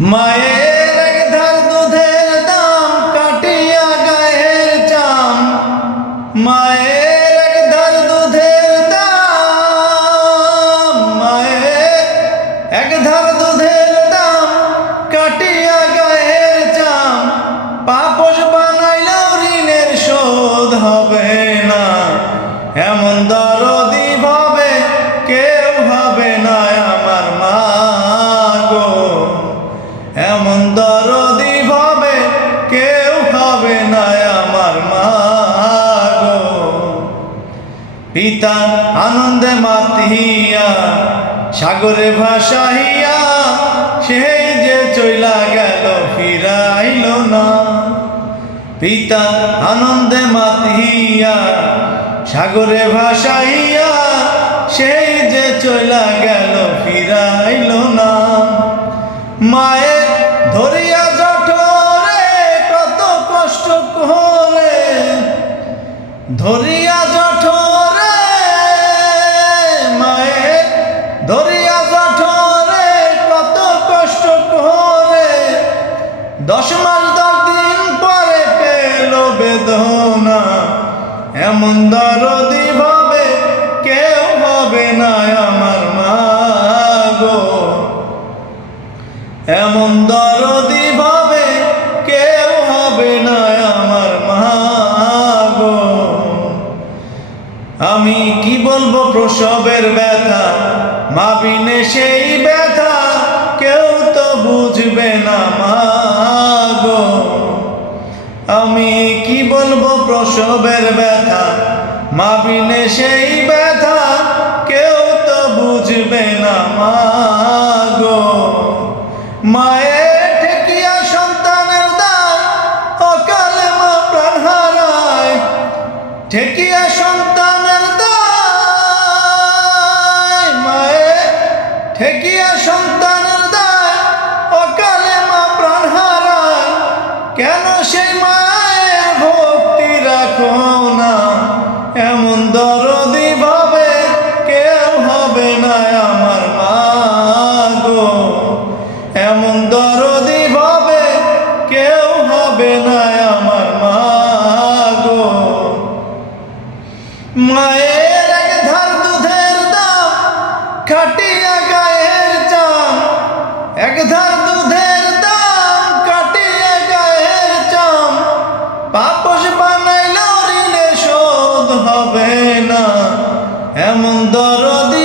মায়ের এক ধার দুধের দাম কাটিয়া গায়ের চাম। মায়ের এক ধার দুধের দাম, মায়ের এক ধার দুধের দাম কাটিয়া গায়ের চাম। পাপোশ বানাইলেও ঋণের শোধ হবে না, এমন দরদি ভাবে কেউ হবে না আমার মা গো। এমন দরদি ভাবে কেউ হবে না আমার মা গো। পিতা আনন্দে মাতিয়া সাগরে ভাসাইয়া, সেই যে চইলা গেল ফিরাইল না। পিতা আনন্দে মাতিয়া সাগরে ভাসাইয়া, সেই যে চইলা গেল ফিরাইল না। মায়ে ধরিয়া জঠরে কত কষ্ট করে, ধরিয়া জঠরে মায়ে ধরিয়া জঠরে কত কষ্ট করে। 10 মাস 10 দিন পরে পেল বেদনা, এমন দরদি ভাবে কেউ হবে না আমার মা গো। এমন দরদি ভাবে কেউ হবে না আমার মা গো। আমি কি বলবো প্রসবের ব্যথা, মা বিনে সেই ব্যথা কেউ তো বুঝবে না মা গো। আমি কি বলবো প্রসবের ব্যথা, মা বিনে সেই ব্যথা কেউ তো বুঝবে না মা গো। মায়ের ঠেকিয়া সন্তানের দায়, অকালে মা প্রাণ হারায়। ঠেকিয়া সন্তানের দায়, মায়ের ঠেকিয়া সন্তানের দায়, অকালে মা প্রাণ হারায়। কেন সেই মায়ের ভক্তি রাখো না, এমন দরদি ভাবে কেউ হবে না আমার মা গো। এমন দরদি ভাবে কেউ হবে না আমার মা গো। মায়ের এক ধার দুধের দাম কাটিয়া গায়ের চাম। এক ধার দুধের দাম কাটিয়া গায়ের চাম। পাপোশ বানাইলেও ঋণের শোধ হবে না, এমন দরদি